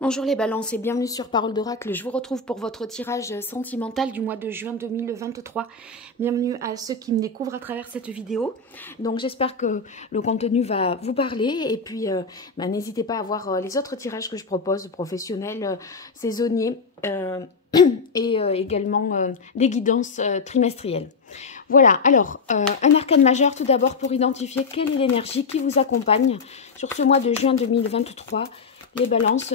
Bonjour les balances et bienvenue sur Parole d'Oracle. Je vous retrouve pour votre tirage sentimental du mois de juin 2023. Bienvenue à ceux qui me découvrent à travers cette vidéo. Donc j'espère que le contenu va vous parler et puis n'hésitez pas à voir les autres tirages que je propose, professionnels, saisonniers et également des guidances trimestrielles. Voilà, alors un arcane majeur tout d'abord pour identifier quelle est l'énergie qui vous accompagne sur ce mois de juin 2023. Les balances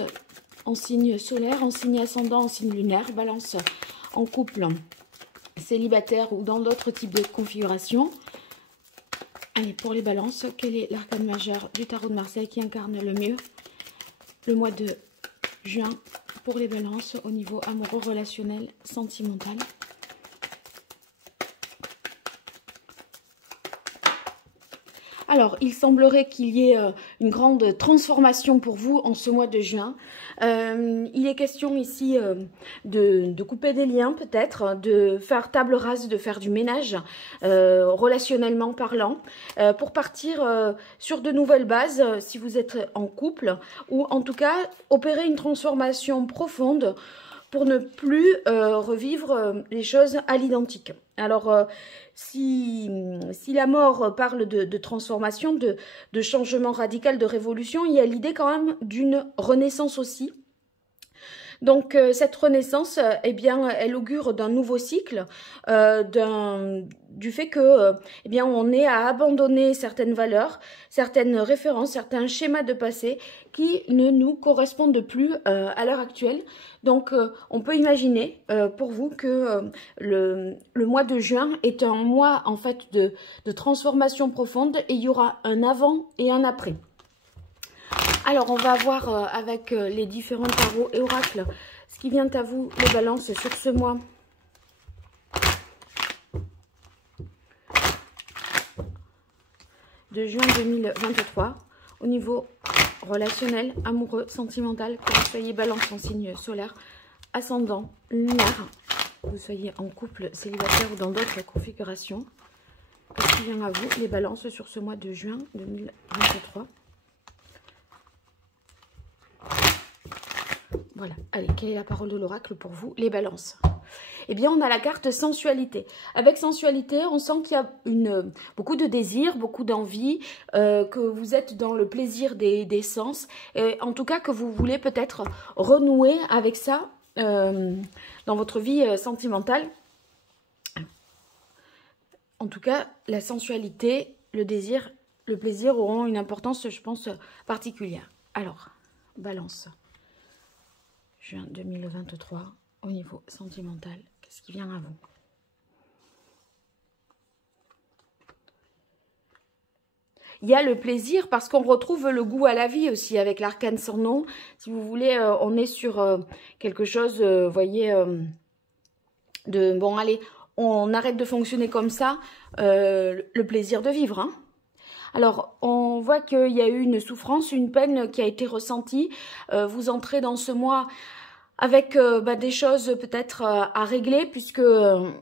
en signe solaire, en signe ascendant, en signe lunaire, balance en couple, célibataire ou dans d'autres types de configurations. Allez, pour les balances, quel est l'arcane majeur du tarot de Marseille qui incarne le mieux le mois de juin pour les balances au niveau amoureux, relationnel, sentimental? Alors, il semblerait qu'il y ait une grande transformation pour vous en ce mois de juin. Il est question ici de couper des liens peut-être, de faire table rase, de faire du ménage, relationnellement parlant, pour partir sur de nouvelles bases si vous êtes en couple, ou en tout cas opérer une transformation profonde pour ne plus revivre les choses à l'identique. Alors, si la mort parle de transformation, de changement radical, de révolution, il y a l'idée quand même d'une renaissance aussi. Donc, cette renaissance, eh bien, elle augure d'un nouveau cycle, du fait que, eh bien, on est à abandonner certaines valeurs, certaines références, certains schémas de passé qui ne nous correspondent plus à l'heure actuelle. Donc, on peut imaginer pour vous que le mois de juin est un mois, en fait, de transformation profonde et il y aura un avant et un après. Alors, on va voir avec les différents tarots et oracles ce qui vient à vous, les balances, sur ce mois. De juin 2023, au niveau relationnel, amoureux, sentimental, que vous soyez balance en signe solaire, ascendant, lunaire, que vous soyez en couple, célibataire ou dans d'autres configurations. Qu'est-ce qui vient à vous, les balances, sur ce mois de juin 2023? Voilà, allez, quelle est la parole de l'oracle pour vous, les balances? Eh bien, on a la carte sensualité. Avec sensualité, on sent qu'il y a beaucoup de désir, beaucoup d'envie, que vous êtes dans le plaisir des sens. Et en tout cas, que vous voulez peut-être renouer avec ça dans votre vie sentimentale. En tout cas, la sensualité, le désir, le plaisir auront une importance, je pense, particulière. Alors, balance. Juin 2023, au niveau sentimental, qu'est-ce qui vient à vous? Il y a le plaisir parce qu'on retrouve le goût à la vie aussi avec l'arcane sans nom. Si vous voulez, on est sur quelque chose, vous voyez, de bon, allez, on arrête de fonctionner comme ça, le plaisir de vivre, hein. Alors, on voit qu'il y a eu une souffrance, une peine qui a été ressentie. Vous entrez dans ce mois avec des choses peut-être à régler, puisque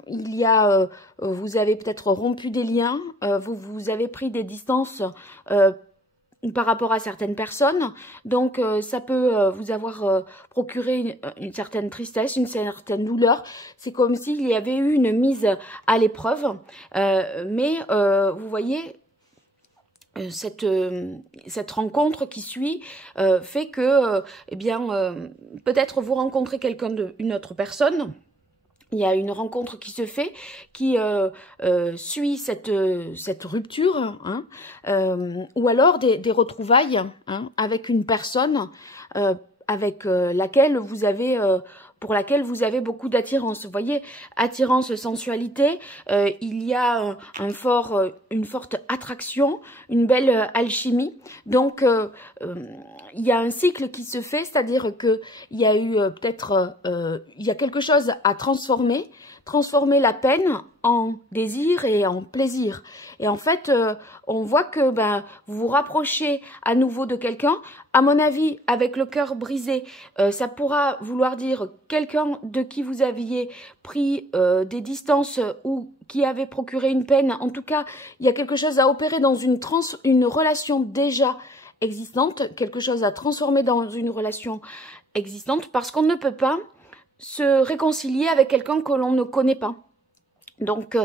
il y a, vous avez peut-être rompu des liens, vous avez pris des distances par rapport à certaines personnes. Donc, ça peut vous avoir procuré une certaine tristesse, une certaine douleur. C'est comme s'il y avait eu une mise à l'épreuve. Mais vous voyez, cette rencontre qui suit fait que, eh bien, peut-être vous rencontrez une autre personne. Il y a une rencontre qui se fait, qui suit cette rupture, hein, ou alors des retrouvailles, hein, avec une personne avec laquelle vous avez pour laquelle vous avez beaucoup d'attirance. Vous voyez, attirance, sensualité, il y a une forte attraction, une belle alchimie. Donc, il y a un cycle qui se fait, c'est-à-dire qu'il y a eu peut-être, il y a quelque chose à transformer la peine en désir et en plaisir. Et en fait, on voit que vous vous rapprochez à nouveau de quelqu'un. À mon avis, avec le cœur brisé, ça pourra vouloir dire quelqu'un de qui vous aviez pris des distances ou qui avait procuré une peine. En tout cas, il y a quelque chose à opérer dans une relation déjà existante, quelque chose à transformer dans une relation existante, parce qu'on ne peut pas se réconcilier avec quelqu'un que l'on ne connaît pas. Donc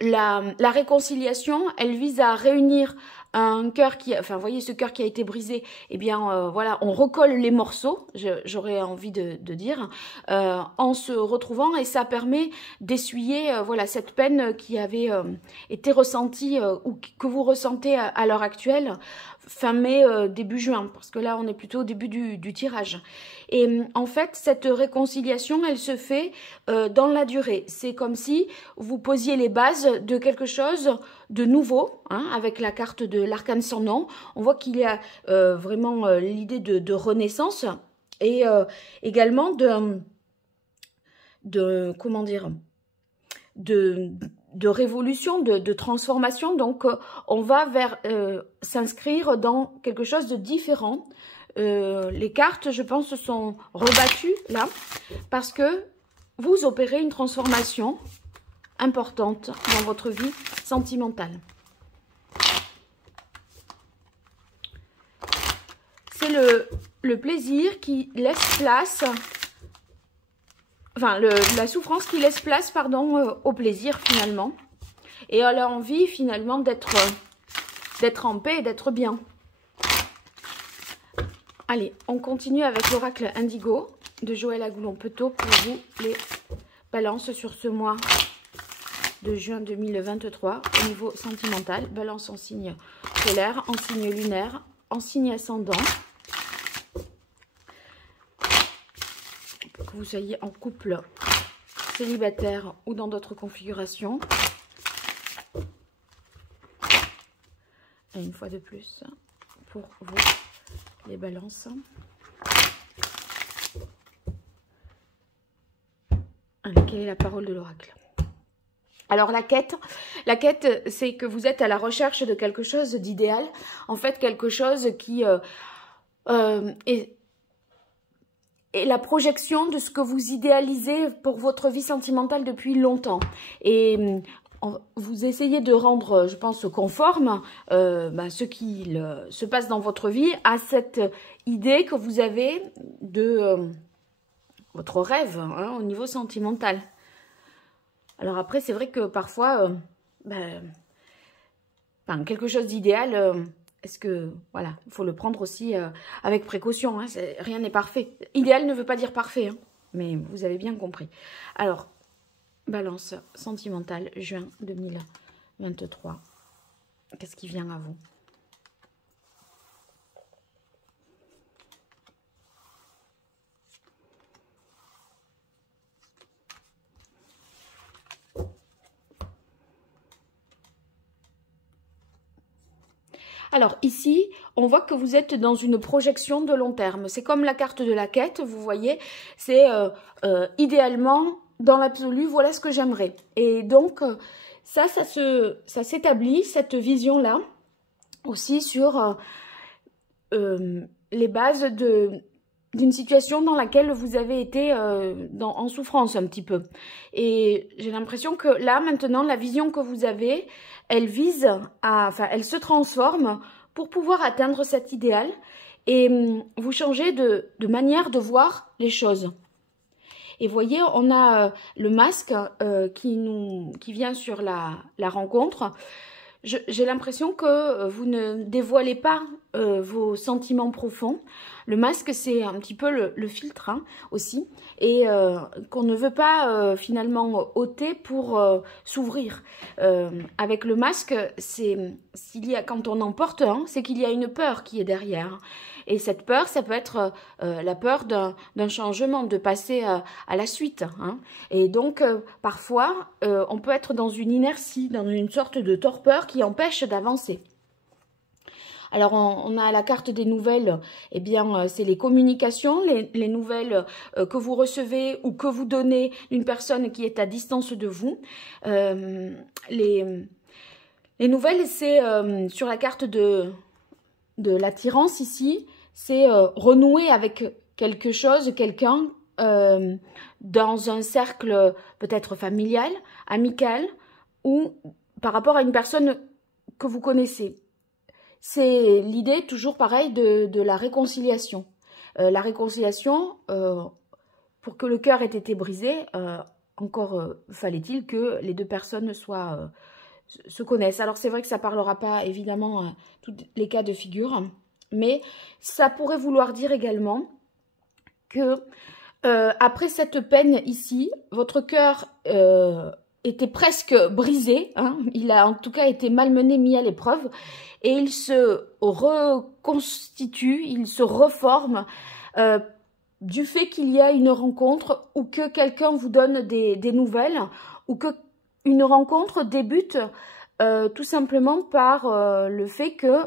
la réconciliation, elle vise à réunir un cœur qui, enfin, vous voyez, ce cœur qui a été brisé, eh bien, voilà, on recolle les morceaux, j'aurais envie de dire, en se retrouvant, et ça permet d'essuyer, voilà, cette peine qui avait été ressentie ou que vous ressentez à l'heure actuelle, fin mai, début juin, parce que là, on est plutôt au début du tirage. Et en fait, cette réconciliation, elle se fait dans la durée. C'est comme si vous posiez les bases de quelque chose de nouveau, hein, avec la carte de l'arcane sans nom. On voit qu'il y a vraiment l'idée de renaissance et également comment dire, de révolution, de transformation. Donc, on va vers s'inscrire dans quelque chose de différent. Les cartes, je pense, sont rebattues là parce que vous opérez une transformation importante dans votre vie sentimentale. C'est le plaisir qui laisse place, enfin la souffrance qui laisse place, pardon, au plaisir finalement, et à l'envie finalement d'être en paix et d'être bien. Allez, on continue avec l'oracle Indigo de Joël Agoulon-Petot pour vous les balances sur ce mois de juin 2023 au niveau sentimental. Balance en signe solaire, en signe lunaire, en signe ascendant. Que vous soyez en couple, célibataire ou dans d'autres configurations. Et une fois de plus, pour vous, les balances. Allez, quelle est la parole de l'oracle? Alors la quête, c'est que vous êtes à la recherche de quelque chose d'idéal. En fait, quelque chose qui est la projection de ce que vous idéalisez pour votre vie sentimentale depuis longtemps. Et vous essayez de rendre, je pense, conforme ce qui se passe dans votre vie à cette idée que vous avez de votre rêve, hein, au niveau sentimental. Alors après, c'est vrai que parfois, quelque chose d'idéal, est-ce que, voilà, il faut le prendre aussi avec précaution, hein, rien n'est parfait. Idéal ne veut pas dire parfait, hein, mais vous avez bien compris. Alors, balance sentimentale, juin 2023. Qu'est-ce qui vient à vous? Alors ici, on voit que vous êtes dans une projection de long terme. C'est comme la carte de la quête, vous voyez. C'est idéalement, dans l'absolu, voilà ce que j'aimerais. Et donc, ça s'établit, cette vision-là, aussi sur les bases d'une situation dans laquelle vous avez été en souffrance un petit peu. Et j'ai l'impression que là, maintenant, la vision que vous avez, elle vise à, enfin, elle se transforme pour pouvoir atteindre cet idéal et vous changez de manière de voir les choses. Et vous voyez, on a le masque qui vient sur la rencontre. J'ai l'impression que vous ne dévoilez pas vos sentiments profonds. Le masque, c'est un petit peu le filtre, hein, aussi, et qu'on ne veut pas finalement ôter pour s'ouvrir. Avec le masque, quand on en porte un, c'est qu'il y a une peur qui est derrière. Et cette peur, ça peut être la peur d'un changement, de passer à la suite, hein. Et donc, parfois, on peut être dans une inertie, dans une sorte de torpeur qui empêche d'avancer. Alors, on a la carte des nouvelles, eh bien, c'est les communications, les nouvelles que vous recevez ou que vous donnez d'une personne qui est à distance de vous. Les nouvelles, c'est sur la carte de l'attirance ici, c'est renouer avec quelque chose, quelqu'un, dans un cercle peut-être familial, amical, ou par rapport à une personne que vous connaissez. c'est l'idée toujours pareil de la réconciliation. La réconciliation, pour que le cœur ait été brisé, encore fallait-il que les deux personnes se connaissent. Alors c'est vrai que ça ne parlera pas évidemment tous les cas de figure, mais ça pourrait vouloir dire également que après cette peine ici, votre cœur était presque brisé, hein, il a en tout cas été malmené, mis à l'épreuve, et il se reconstitue, il se reforme du fait qu'il y a une rencontre ou que quelqu'un vous donne des nouvelles ou que une rencontre débute tout simplement par le fait que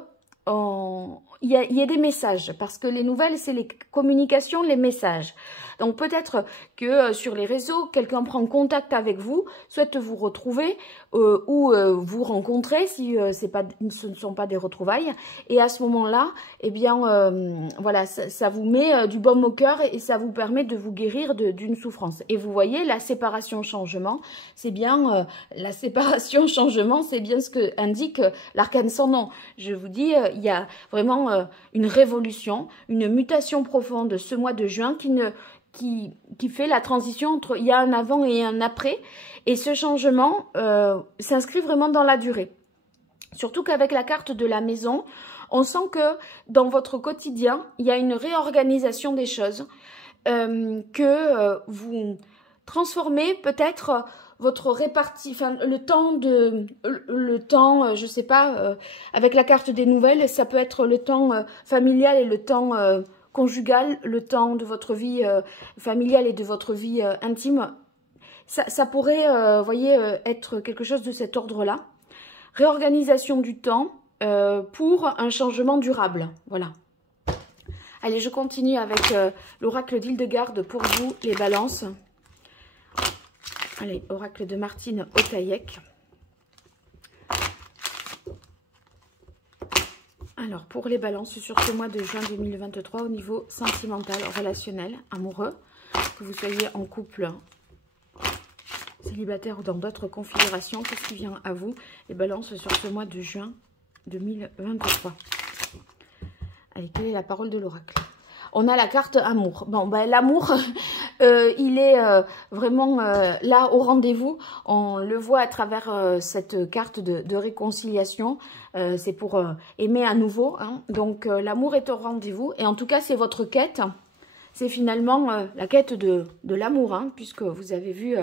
il y a des messages, parce que les nouvelles, c'est les communications, les messages. Donc peut-être que sur les réseaux, quelqu'un prend contact avec vous, souhaite vous retrouver ou vous rencontrer si ce ne sont pas des retrouvailles. Et à ce moment-là, eh bien, voilà, ça vous met du baume au cœur et ça vous permet de vous guérir d'une souffrance. Et vous voyez, la séparation-changement, c'est bien la séparation-changement, c'est bien ce que indique l'arcane sans nom. Je vous dis, il y a vraiment une révolution, une mutation profonde ce mois de juin qui fait la transition entre il y a un avant et un après. Et ce changement s'inscrit vraiment dans la durée. Surtout qu'avec la carte de la maison, on sent que dans votre quotidien, il y a une réorganisation des choses, que vous transformez peut-être votre répartie, enfin le temps, je sais pas, avec la carte des nouvelles, ça peut être le temps familial et le temps conjugal, le temps de votre vie familiale et de votre vie intime. Ça pourrait, voyez, être quelque chose de cet ordre-là. Réorganisation du temps pour un changement durable. Voilà. Allez, je continue avec l'oracle d'Hildegarde pour vous, les balances. Allez, oracle de Martine Otaïek. Alors, pour les balances sur ce mois de juin 2023, au niveau sentimental, relationnel, amoureux, que vous soyez en couple, célibataire ou dans d'autres configurations, qu'est-ce qui vient à vous, les balances sur ce mois de juin 2023? Allez, quelle est la parole de l'oracle? On a la carte amour. Bon, ben l'amour, il est vraiment là au rendez-vous. On le voit à travers cette carte de réconciliation. C'est pour aimer à nouveau. Hein. Donc, l'amour est au rendez-vous. Et en tout cas, c'est votre quête. C'est finalement la quête de l'amour. Hein, puisque vous avez vu,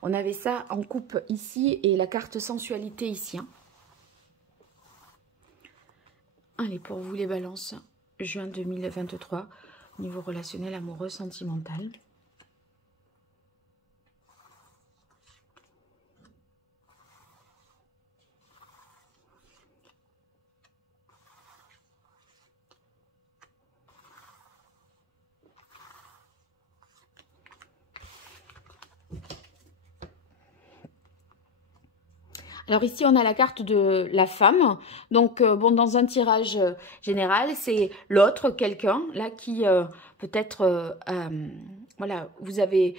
on avait ça en coupe ici et la carte sensualité ici. Hein. Allez, pour vous les balances. Juin 2023, niveau relationnel, amoureux, sentimental. Alors ici, on a la carte de la femme. Donc, bon, dans un tirage général, c'est l'autre, quelqu'un, là, qui peut-être, voilà, vous avez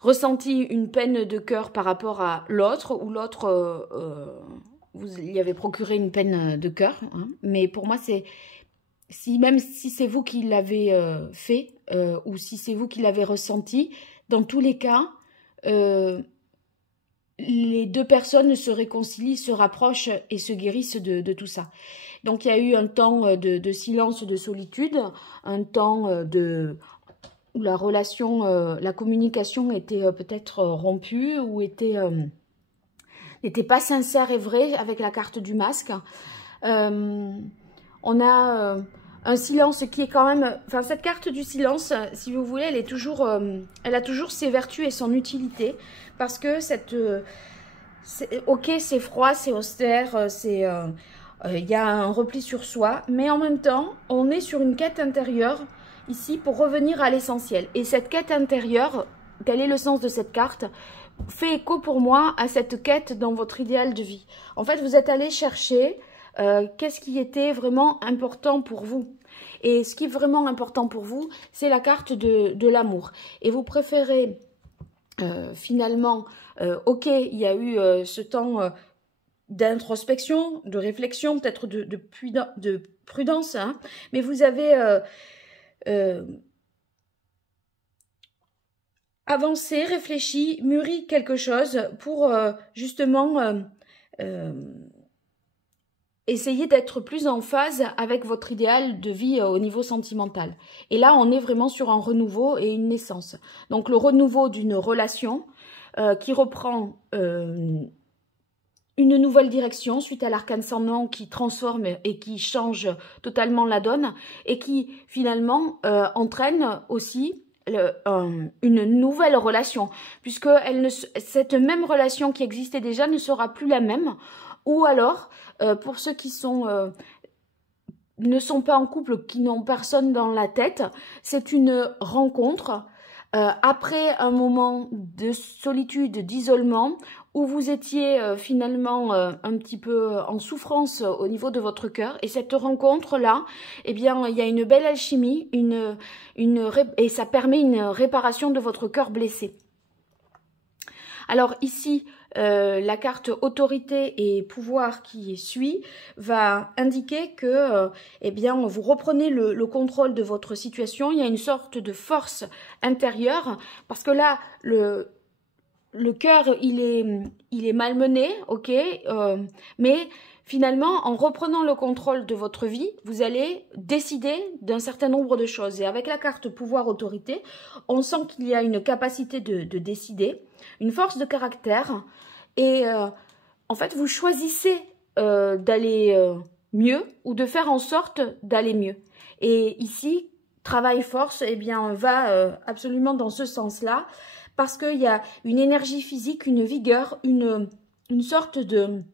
ressenti une peine de cœur par rapport à l'autre, ou l'autre, vous y avez procuré une peine de cœur. Hein. Mais pour moi, c'est, même si c'est vous qui l'avez fait, ou si c'est vous qui l'avez ressenti, dans tous les cas, les deux personnes se réconcilient, se rapprochent et se guérissent de tout ça. Donc, il y a eu un temps de silence, de solitude, un temps où la relation, la communication était peut-être rompue ou n'était pas sincère et vraie avec la carte du masque. On a un silence qui est quand même... Enfin, cette carte du silence, si vous voulez, elle a toujours ses vertus et son utilité. Parce que ok, c'est froid, c'est austère, y a un repli sur soi. Mais en même temps, on est sur une quête intérieure ici pour revenir à l'essentiel. Et cette quête intérieure, quel est le sens de cette carte, fait écho pour moi à cette quête dans votre idéal de vie. En fait, vous êtes allé chercher qu'est-ce qui était vraiment important pour vous. Et ce qui est vraiment important pour vous, c'est la carte de l'amour. Et vous préférez finalement, ok, il y a eu ce temps d'introspection, de réflexion, peut-être de prudence, hein, mais vous avez avancé, réfléchi, mûri quelque chose pour justement essayer d'être plus en phase avec votre idéal de vie au niveau sentimental. Et là, on est vraiment sur un renouveau et une naissance. Donc, le renouveau d'une relation qui reprend une nouvelle direction suite à l'arcane sans nom qui transforme et qui change totalement la donne et qui, finalement, entraîne aussi une nouvelle relation, puisque cette même relation qui existait déjà ne sera plus la même. Ou alors, pour ceux qui ne sont pas en couple, qui n'ont personne dans la tête, c'est une rencontre après un moment de solitude, d'isolement, où vous étiez finalement un petit peu en souffrance au niveau de votre cœur. Et cette rencontre-là, eh bien, il y a une belle alchimie, et ça permet une réparation de votre cœur blessé. Alors ici, la carte autorité et pouvoir qui suit va indiquer que eh bien, vous reprenez le contrôle de votre situation. Il y a une sorte de force intérieure parce que là, le cœur, il est malmené, ok, mais finalement, en reprenant le contrôle de votre vie, vous allez décider d'un certain nombre de choses. Et avec la carte pouvoir-autorité, on sent qu'il y a une capacité de décider, une force de caractère. Et en fait, vous choisissez d'aller mieux ou de faire en sorte d'aller mieux. Et ici, travail-force, eh bien, va absolument dans ce sens-là. Parce qu'il y a une énergie physique, une vigueur, une sorte de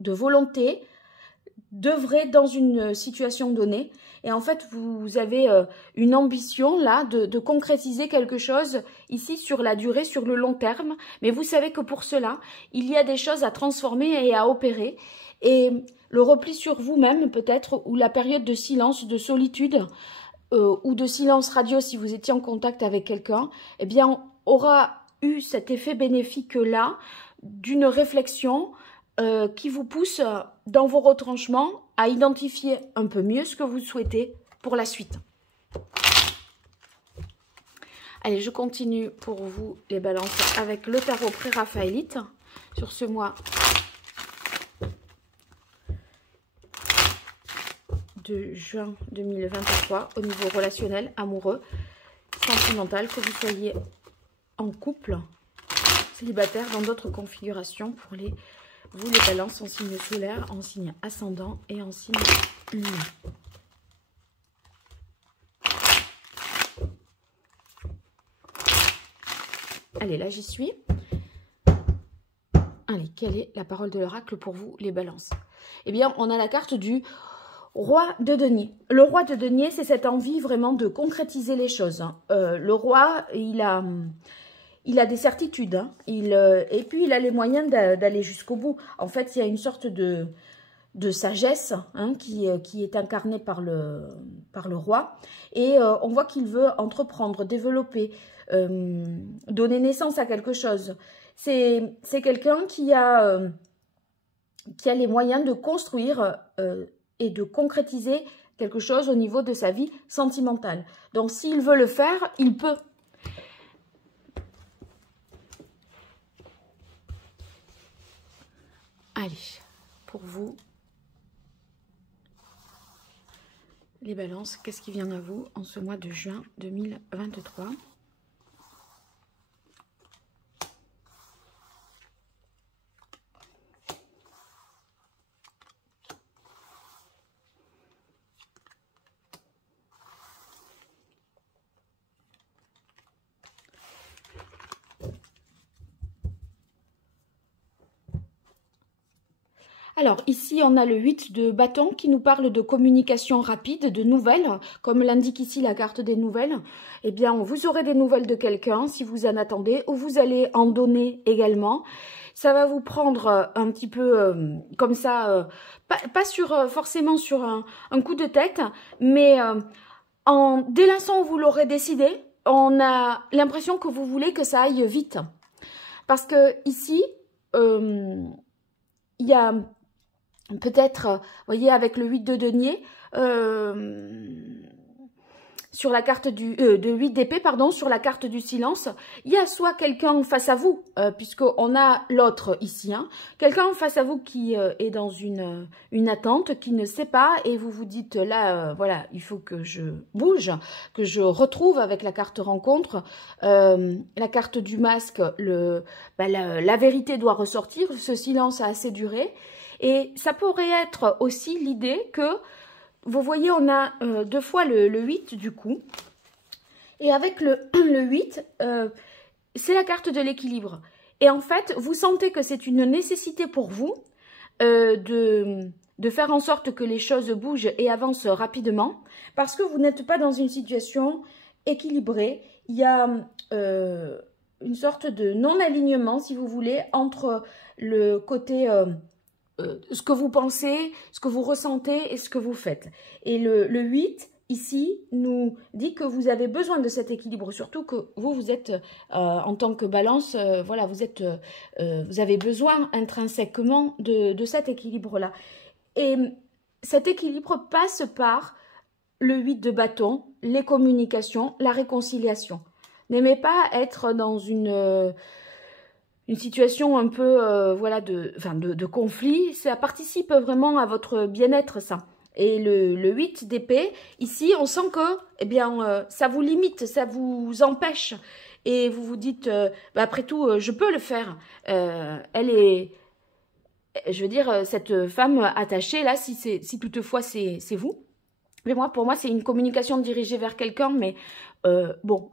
volonté d'œuvrer dans une situation donnée. Et en fait, vous avez une ambition là de concrétiser quelque chose ici sur la durée, sur le long terme. Mais vous savez que pour cela, il y a des choses à transformer et à opérer. Et le repli sur vous-même peut-être, ou la période de silence, de solitude, ou de silence radio si vous étiez en contact avec quelqu'un, eh bien, aura eu cet effet bénéfique-là d'une réflexion qui vous pousse dans vos retranchements à identifier un peu mieux ce que vous souhaitez pour la suite. Allez, je continue pour vous les balances avec le tarot pré-raphaélite sur ce mois de juin 2023 au niveau relationnel, amoureux, sentimental, que vous soyez en couple, célibataire, dans d'autres configurations pour vous les balances en signe solaire, en signe ascendant et en signe lunaire. Allez, là j'y suis. Allez, quelle est la parole de l'oracle pour vous les balances? Eh bien, on a la carte du Roi de denier. Le roi de denier, c'est cette envie vraiment de concrétiser les choses. Le roi, il a des certitudes. Hein. Et puis, il a les moyens d'aller jusqu'au bout. En fait, il y a une sorte de sagesse hein, qui est incarnée par le roi. Et on voit qu'il veut entreprendre, développer, donner naissance à quelque chose. C'est quelqu'un qui a les moyens de construire et de concrétiser quelque chose au niveau de sa vie sentimentale. Donc, s'il veut le faire, il peut. Allez, pour vous, les balances, qu'est-ce qui vient à vous en ce mois de juin 2023 ? Alors, ici, on a le 8 de bâton qui nous parle de communication rapide, de nouvelles. Comme l'indique ici la carte des nouvelles, eh bien, vous aurez des nouvelles de quelqu'un si vous en attendez, ou vous allez en donner également. Ça va vous prendre un petit peu comme ça, pas forcément sur un coup de tête, mais dès l'instant où vous l'aurez décidé, on a l'impression que vous voulez que ça aille vite. Parce que ici... il y a peut-être, vous voyez, avec le 8 de denier, sur la carte de 8 d'épée, pardon, sur la carte du silence, il y a soit quelqu'un face à vous, puisqu'on a l'autre ici, hein, quelqu'un face à vous qui est dans une attente, qui ne sait pas, et vous vous dites, là, voilà, il faut que je bouge, que je retrouve avec la carte rencontre, la carte du masque, la vérité doit ressortir, ce silence a assez duré, et ça pourrait être aussi l'idée que vous voyez, on a deux fois le 8 du coup. Et avec le 8, c'est la carte de l'équilibre. Et en fait, vous sentez que c'est une nécessité pour vous de faire en sorte que les choses bougent et avancent rapidement. Parce que vous n'êtes pas dans une situation équilibrée. Il y a une sorte de non-alignement, si vous voulez, entre le côté... ce que vous pensez, ce que vous ressentez et ce que vous faites. Et le 8, ici, nous dit que vous avez besoin de cet équilibre, surtout que vous êtes, en tant que balance, voilà, vous avez besoin intrinsèquement de cet équilibre-là. Et cet équilibre passe par le 8 de bâton, les communications, la réconciliation. N'aimez pas être dans une situation un peu voilà de conflit, ça participe vraiment à votre bien-être, ça. Et le 8 d'épée, ici, on sent que eh bien, ça vous limite, ça vous empêche. Et vous vous dites, bah, après tout, je peux le faire. Elle est, je veux dire, cette femme attachée, là, si toutefois c'est vous. Mais moi, pour moi, c'est une communication dirigée vers quelqu'un, mais bon,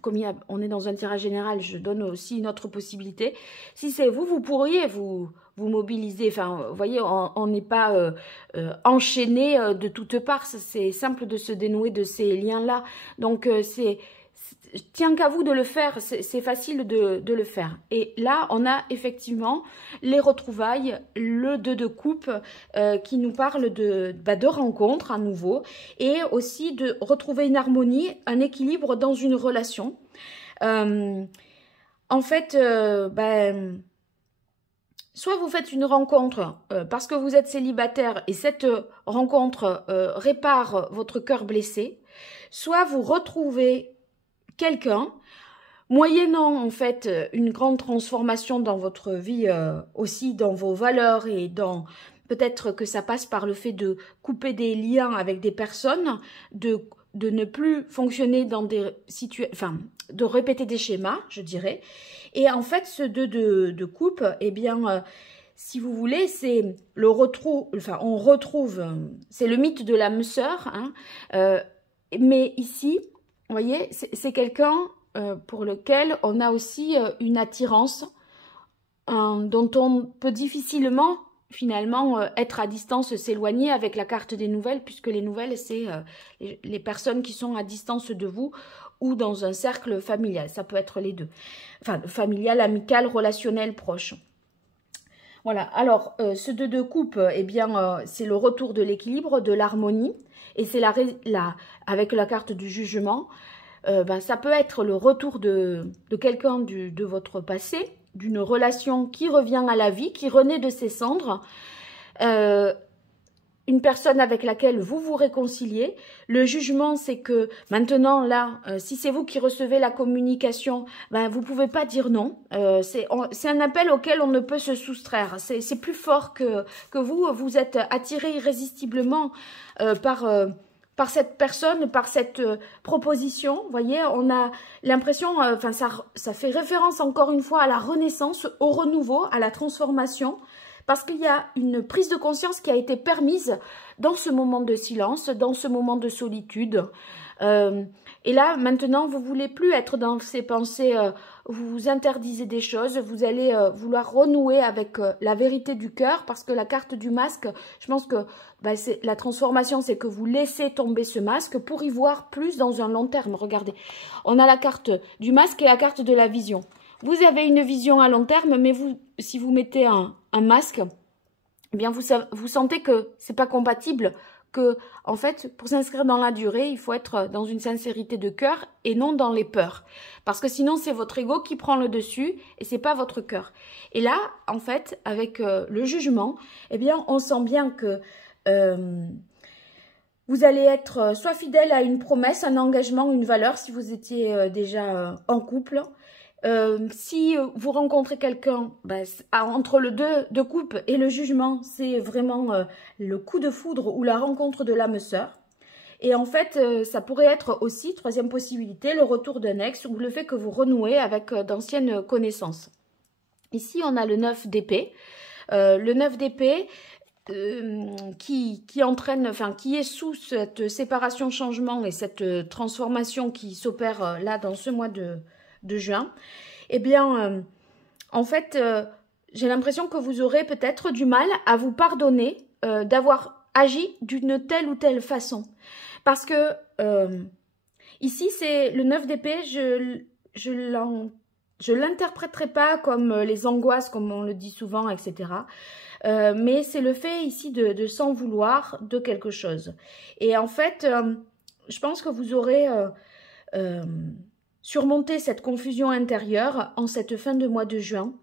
comme on est dans un tirage général, je donne aussi une autre possibilité. Si c'est vous, vous pourriez vous mobiliser. Enfin, vous voyez, on n'est pas enchaîné de toutes parts. C'est simple de se dénouer de ces liens-là. Donc, tient qu'à vous de le faire, c'est facile de le faire. Et là, on a effectivement les retrouvailles, le 2 de coupe qui nous parle de rencontres à nouveau et aussi de retrouver une harmonie, un équilibre dans une relation. En fait, soit vous faites une rencontre parce que vous êtes célibataire et cette rencontre répare votre cœur blessé, soit vous retrouvez quelqu'un, moyennant en fait une grande transformation dans votre vie, aussi dans vos valeurs et dans peut-être que ça passe par le fait de couper des liens avec des personnes, de ne plus fonctionner dans des situations, enfin de répéter des schémas, je dirais. Et en fait, ce 2 de coupe, eh bien, si vous voulez, c'est le retour, enfin on retrouve, c'est le mythe de l'âme sœur, hein, mais ici, vous voyez, c'est quelqu'un pour lequel on a aussi une attirance dont on peut difficilement, finalement, être à distance, s'éloigner avec la carte des nouvelles, puisque les nouvelles, c'est les personnes qui sont à distance de vous ou dans un cercle familial. Ça peut être les deux. Enfin, familial, amical, relationnel, proche. Voilà. Alors, ce 2 de coupe, eh bien, c'est le retour de l'équilibre, de l'harmonie. Et c'est avec la carte du jugement, ça peut être le retour de quelqu'un de votre passé, d'une relation qui revient à la vie, qui renaît de ses cendres, une personne avec laquelle vous vous réconciliez. Le jugement, c'est que maintenant, là, si c'est vous qui recevez la communication, vous ne pouvez pas dire non. C'est un appel auquel on ne peut se soustraire. C'est plus fort que vous. Vous êtes attiré irrésistiblement par cette personne, par cette proposition. Vous voyez, on a l'impression, ça fait référence encore une fois à la renaissance, au renouveau, à la transformation. Parce qu'il y a une prise de conscience qui a été permise dans ce moment de silence, dans ce moment de solitude. Et là, maintenant, vous ne voulez plus être dans ces pensées, vous vous interdisez des choses, vous allez vouloir renouer avec la vérité du cœur, parce que la carte du masque, je pense que la transformation, c'est que vous laissez tomber ce masque pour y voir plus dans un long terme. Regardez, on a la carte du masque et la carte de la vision. Vous avez une vision à long terme, mais si vous mettez un masque, eh bien vous sentez que c'est pas compatible que, en fait, pour s'inscrire dans la durée, il faut être dans une sincérité de cœur et non dans les peurs. Parce que sinon, c'est votre ego qui prend le dessus et c'est pas votre cœur. Et là, en fait, avec le jugement, eh bien, on sent bien que vous allez être soit fidèle à une promesse, un engagement, une valeur, si vous étiez déjà en couple. Si vous rencontrez quelqu'un, ben, entre le de couple et le jugement, c'est vraiment le coup de foudre ou la rencontre de l'âme sœur. Et en fait, ça pourrait être aussi, troisième possibilité, le retour d'un ex ou le fait que vous renouez avec d'anciennes connaissances. Ici, on a le 9 d'épée. Le 9 d'épée qui entraîne, enfin, qui est sous cette séparation-changement et cette transformation qui s'opère là dans ce mois de juin, eh bien, en fait, j'ai l'impression que vous aurez peut-être du mal à vous pardonner d'avoir agi d'une telle ou telle façon. Parce que ici, c'est le 9 d'épée, je l'interpréterai pas comme les angoisses, comme on le dit souvent, etc. Mais c'est le fait ici de s'en vouloir de quelque chose. Et en fait, je pense que vous aurez surmonté cette confusion intérieure en cette fin de mois de juin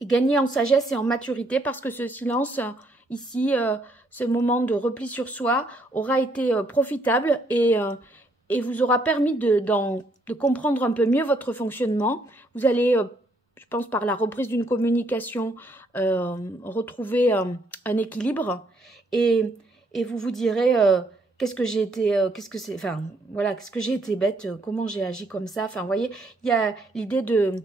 et gagner en sagesse et en maturité parce que ce silence ici, ce moment de repli sur soi aura été profitable et vous aura permis de comprendre un peu mieux votre fonctionnement. Vous allez, je pense, par la reprise d'une communication, retrouver un équilibre et vous vous direz qu'est-ce que j'ai été, qu'est-ce que c'est, enfin voilà, qu'est-ce que j'ai été bête, comment j'ai agi comme ça. Enfin, vous voyez, il y a l'idée de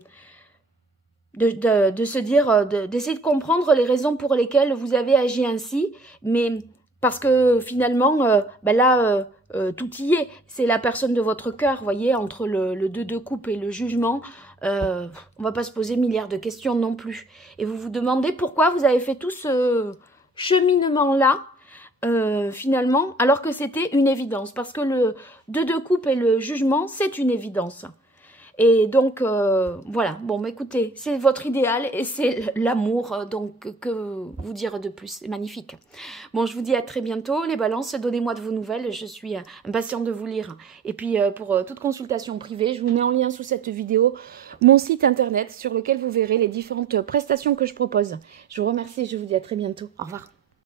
se dire, d'essayer de comprendre les raisons pour lesquelles vous avez agi ainsi, mais parce que finalement, ben là, tout y est. C'est la personne de votre cœur, vous voyez, entre le 2 de coupe et le jugement. On va pas se poser milliards de questions non plus. Et vous vous demandez pourquoi vous avez fait tout ce cheminement-là, finalement, alors que c'était une évidence. Parce que le 2 de coupe et le jugement, c'est une évidence. Et donc, voilà. Bon, bah, écoutez, c'est votre idéal et c'est l'amour. Donc, que vous dire de plus? C'est magnifique. Bon, je vous dis à très bientôt. Les balances, donnez-moi de vos nouvelles. Je suis impatiente de vous lire. Et puis, pour toute consultation privée, je vous mets en lien sous cette vidéo mon site internet sur lequel vous verrez les différentes prestations que je propose. Je vous remercie et je vous dis à très bientôt. Au revoir.